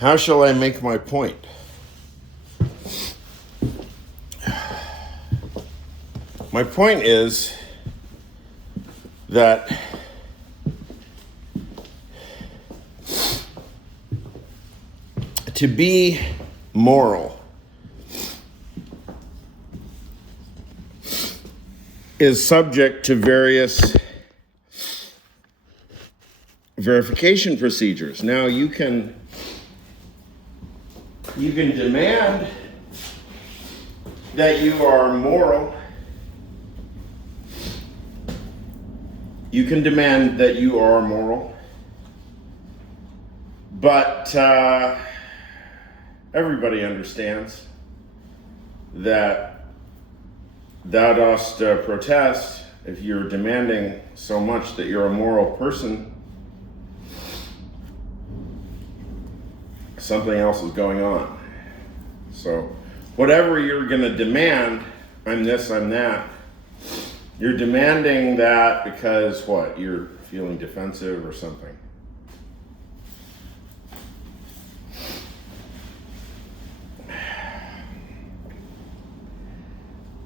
How shall I make my point? My point is that to be moral is subject to various verification procedures. Now you can demand that you are moral. You can demand that you are moral, but everybody understands that thou dost protest. If you're demanding so much that you're a moral person, something else is going on. So whatever you're going to demand, I'm this, I'm that, you're demanding that because what? You're feeling defensive or something.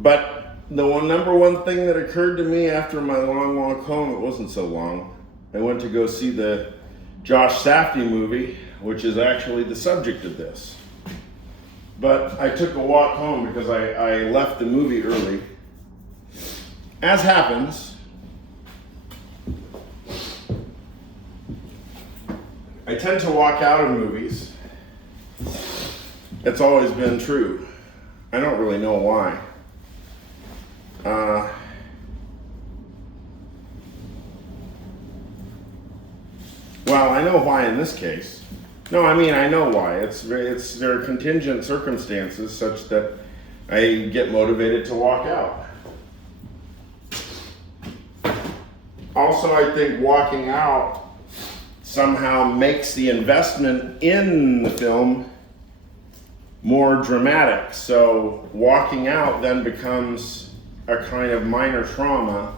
But the number one thing that occurred to me after my long walk home, it wasn't so long, I went to go see the Josh Safdie movie, which is actually the subject of this. But I took a walk home because I left the movie early. As happens, I tend to walk out of movies. It's always been true. I don't really know why. Well, I know why in this case. No, I mean, I know why. There are contingent circumstances such that I get motivated to walk out. Also, I think walking out somehow makes the investment in the film more dramatic. So walking out then becomes a kind of minor trauma,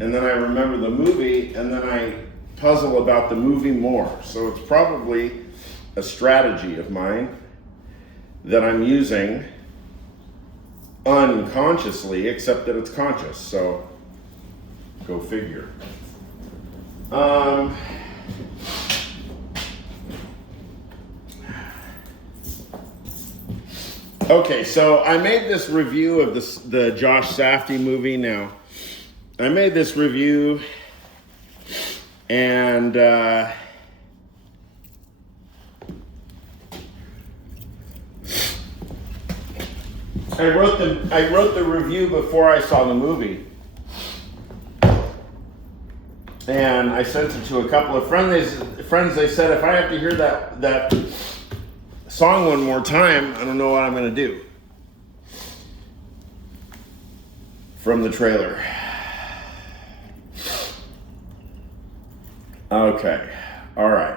and then I remember the movie, and then I puzzle about the movie more. So it's probably a strategy of mine that I'm using unconsciously, except that it's conscious. So go figure. Okay, so I made this review of the Josh Safdie movie. Now, I made this review, and I wrote the review before I saw the movie, and I sent it to a couple of friends. They said, if I have to hear that song one more time, I don't know what I'm going to do. From the trailer. Okay, all right.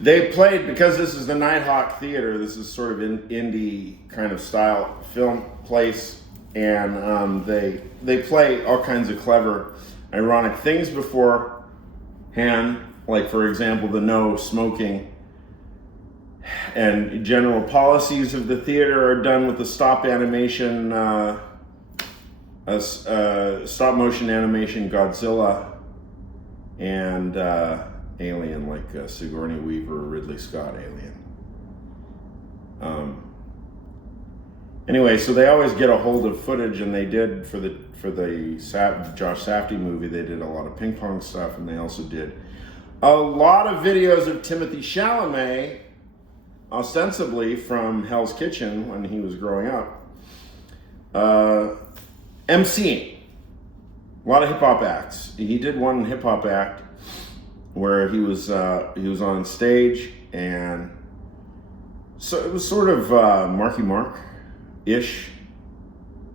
They played, because this is the Nighthawk Theater, this is sort of an indie kind of style film place, and they play all kinds of clever, ironic things beforehand, like, for example, the no smoking, and general policies of the theater are done with the stop animation, stop motion animation Godzilla, and Alien, like Sigourney Weaver or Ridley Scott Alien. Anyway, so they always get a hold of footage, and they did for the Josh Safdie movie. They did a lot of ping pong stuff, and they also did a lot of videos of Timothy Chalamet, ostensibly from Hell's Kitchen when he was growing up, emceeing a lot of hip hop acts. He did one hip hop act where he was on stage, and so it was sort of Marky Mark-ish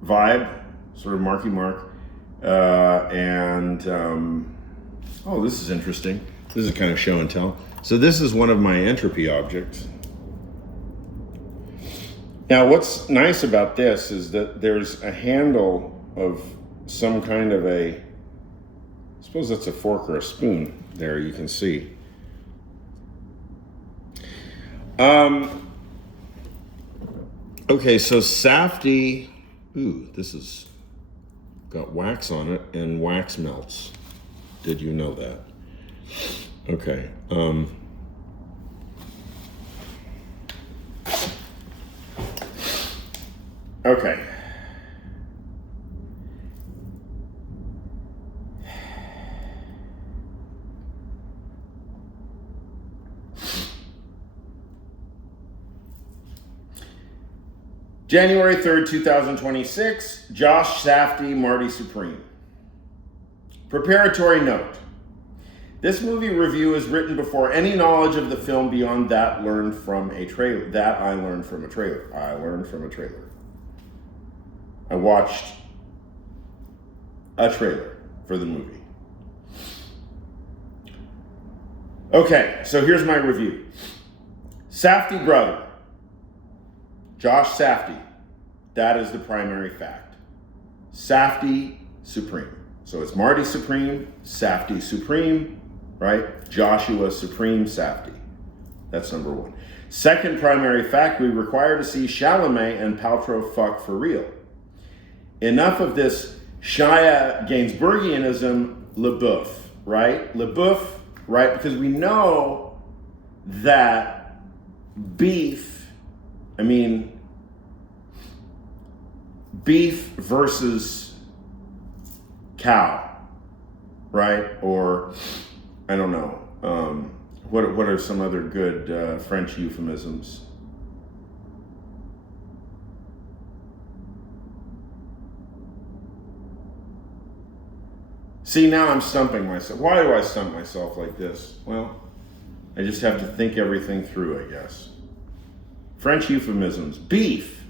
vibe, sort of Marky Mark, and oh, this is interesting. This is kind of show and tell. So this is one of my entropy objects. Now, what's nice about this is that there's a handle of some kind of I suppose that's a fork or a spoon there, you can see. Okay, so Safdie, this is got wax on it and wax melts. Did you know that? Okay. Okay. January 3rd, 2026, Josh Safdie, Marty Supreme. Preparatory note. This movie review is written before any knowledge of the film beyond that learned from a trailer. I learned from a trailer. I watched a trailer for the movie. Okay, so here's my review. Safdie brother. Josh Safdie, that is the primary fact. Safdie Supreme. So it's Marty Supreme, Safdie Supreme, right? Joshua Supreme Safdie. That's number one. Second primary fact, we require to see Chalamet and Paltrow fuck for real. Enough of this Shia Gainsbourgianism LaBeouf, right? LaBeouf, right? Because we know that beef versus cow, right? Or, I don't know, what are some other good French euphemisms? See, now I'm stumping myself. Why do I stump myself like this? Well, I just have to think everything through, I guess. French euphemisms. Beef.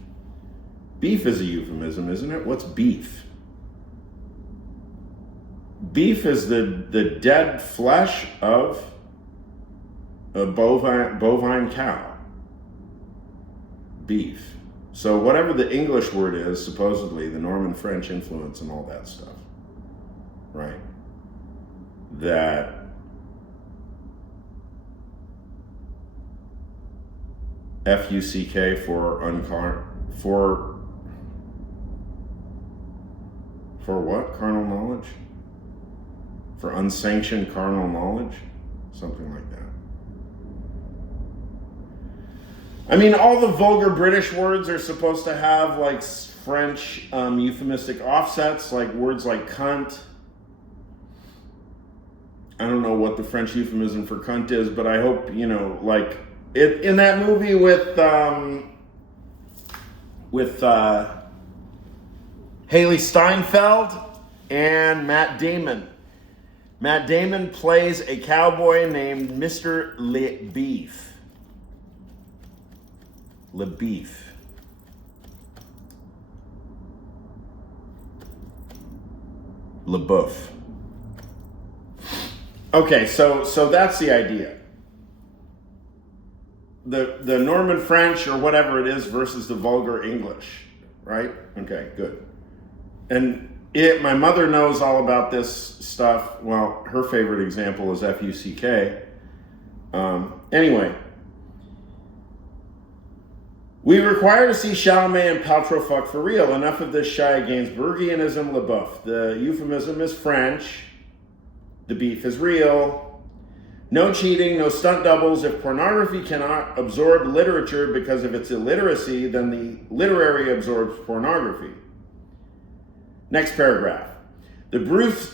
Beef is a euphemism, isn't it? What's beef? Beef is the dead flesh of a bovine cow. Beef. So whatever the English word is, supposedly the Norman French influence and all that stuff, right? That F-U-C-K for what? Carnal knowledge? For unsanctioned carnal knowledge? Something like that. I mean, all the vulgar British words are supposed to have like French euphemistic offsets, like words like cunt. I don't know what the French euphemism for cunt is, but I hope, like it in that movie with Haley Steinfeld and Matt Damon. Matt Damon plays a cowboy named Mr. LeBeef. LeBeef. LeBeouf. Okay, so that's the idea. The Norman French or whatever it is versus the vulgar English, right? Okay, good. And my mother knows all about this stuff. Well, her favorite example is F-U-C-K. Anyway, we require to see Chalamet and Paltrow fuck for real. Enough of this Shia Gainsbourgianism LaBeouf. The euphemism is French. The beef is real. No cheating, no stunt doubles. If pornography cannot absorb literature because of its illiteracy, then the literary absorbs pornography. Next paragraph. The brute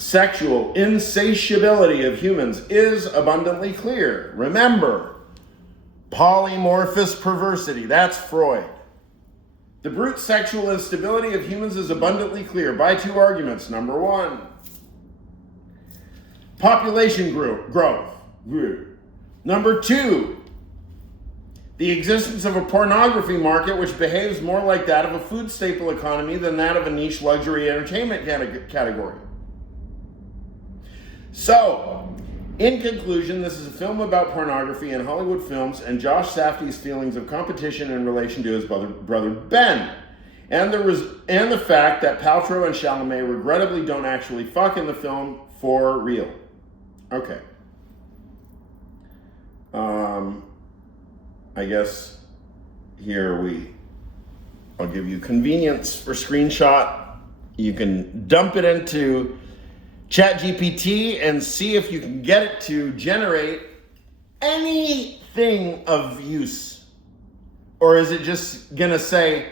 sexual insatiability of humans is abundantly clear. Remember, polymorphous perversity. That's Freud. The brute sexual instability of humans is abundantly clear by two arguments. Number one, population growth. Number two, the existence of a pornography market which behaves more like that of a food staple economy than that of a niche luxury entertainment category. So, In conclusion, this is a film about pornography and Hollywood films and Josh Safdie's feelings of competition in relation to his brother Ben. And the fact that Paltrow and Chalamet regrettably don't actually fuck in the film for real. Okay. I guess I'll give you convenience for screenshot. You can dump it into ChatGPT and see if you can get it to generate anything of use. Or is it just gonna say,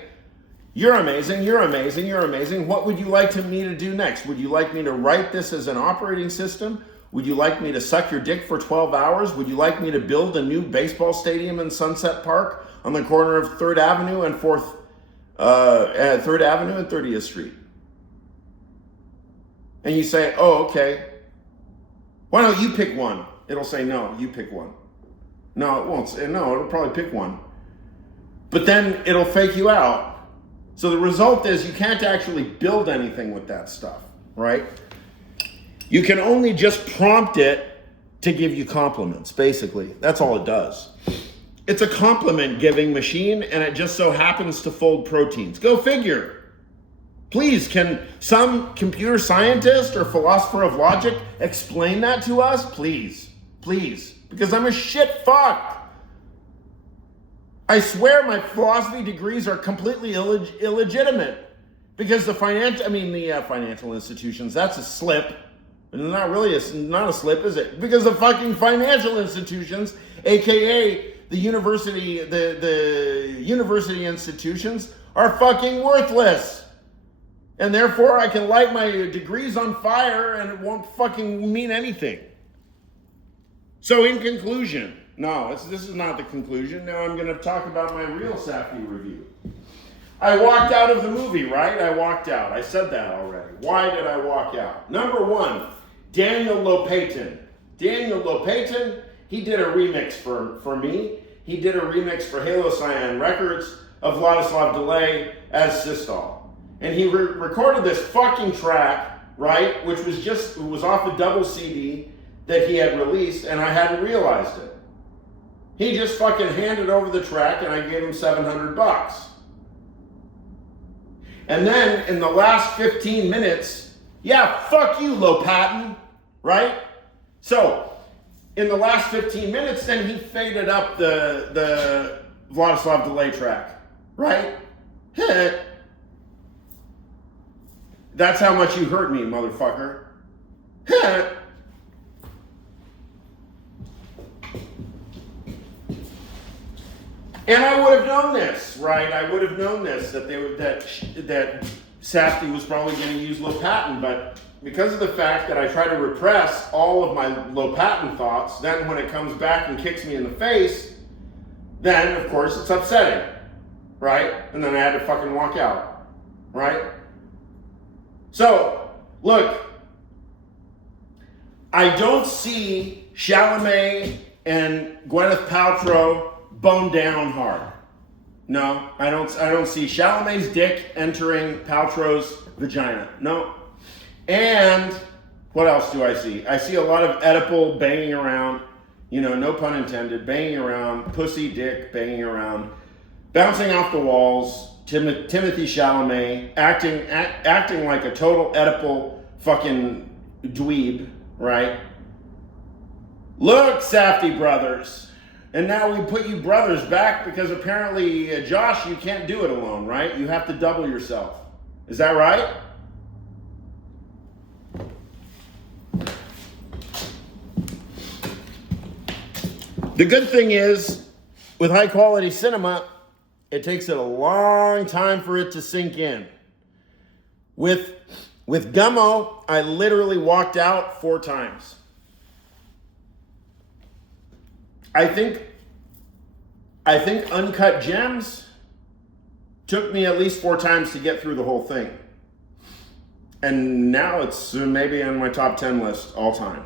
you're amazing, you're amazing, you're amazing. What would you like me to do next? Would you like me to write this as an operating system? Would you like me to suck your dick for 12 hours? Would you like me to build a new baseball stadium in Sunset Park on the corner of 3rd Avenue and 3rd Avenue and 30th Street? And you say, oh, okay. Why don't you pick one? It'll say, no, you pick one. No, it won't say, no, it'll probably pick one. But then it'll fake you out. So the result is you can't actually build anything with that stuff, right? You can only just prompt it to give you compliments, basically. That's all it does. It's a compliment giving machine, and it just so happens to fold proteins. Go figure. Please, can some computer scientist or philosopher of logic explain that to us? Please, please, because I'm a shit fuck. I swear my philosophy degrees are completely illegitimate because the financial institutions, that's a slip. And not really, not a slip, is it? Because the fucking financial institutions, aka the university institutions, are fucking worthless. And therefore I can light my degrees on fire and it won't fucking mean anything. So in conclusion, this is not the conclusion. Now I'm going to talk about my real Safdie review. I walked out of the movie, right? I walked out. I said that already. Why did I walk out? Number one, Daniel Lopatin. Daniel Lopatin, he did a remix for me. He did a remix for Halo Cyan Records of Vladislav Delay as Sistal. And he recorded this fucking track, right, which was off a double CD that he had released, and I hadn't realized it. He just fucking handed over the track, and I gave him $700. And then in the last 15 minutes, yeah, fuck you, Lopatin, right? So, in the last 15 minutes, then he faded up the Vladislav Delay track, right? That's how much you hurt me, motherfucker. And I would have known this, right? I would have known this, that Safdie was probably going to use Lopatin, but because of the fact that I try to repress all of my Lopatin thoughts, then when it comes back and kicks me in the face, then of course it's upsetting, right? And then I had to fucking walk out, right? So, look, I don't see Chalamet and Gwyneth Paltrow bone down hard. No, I don't see Chalamet's dick entering Paltrow's vagina. No. And what else do I see? I see a lot of Oedipal banging around, no pun intended, banging around, pussy dick banging around, bouncing off the walls, Timothy Chalamet acting like a total Oedipal fucking dweeb, right? Look, Safdie brothers. And now we put you brothers back because apparently, Josh, you can't do it alone, right? You have to double yourself. Is that right? The good thing is, with high quality cinema, it takes it a long time for it to sink in. With Gummo, I literally walked out 4 times. I think Uncut Gems took me at least 4 times to get through the whole thing. And now it's maybe on my top 10 list all time.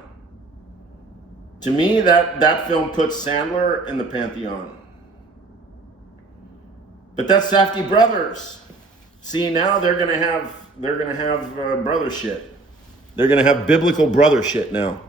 To me, that film puts Sandler in the Pantheon. But that's Safdie brothers. See, now they're gonna have brother shit. They're gonna have biblical brother shit now.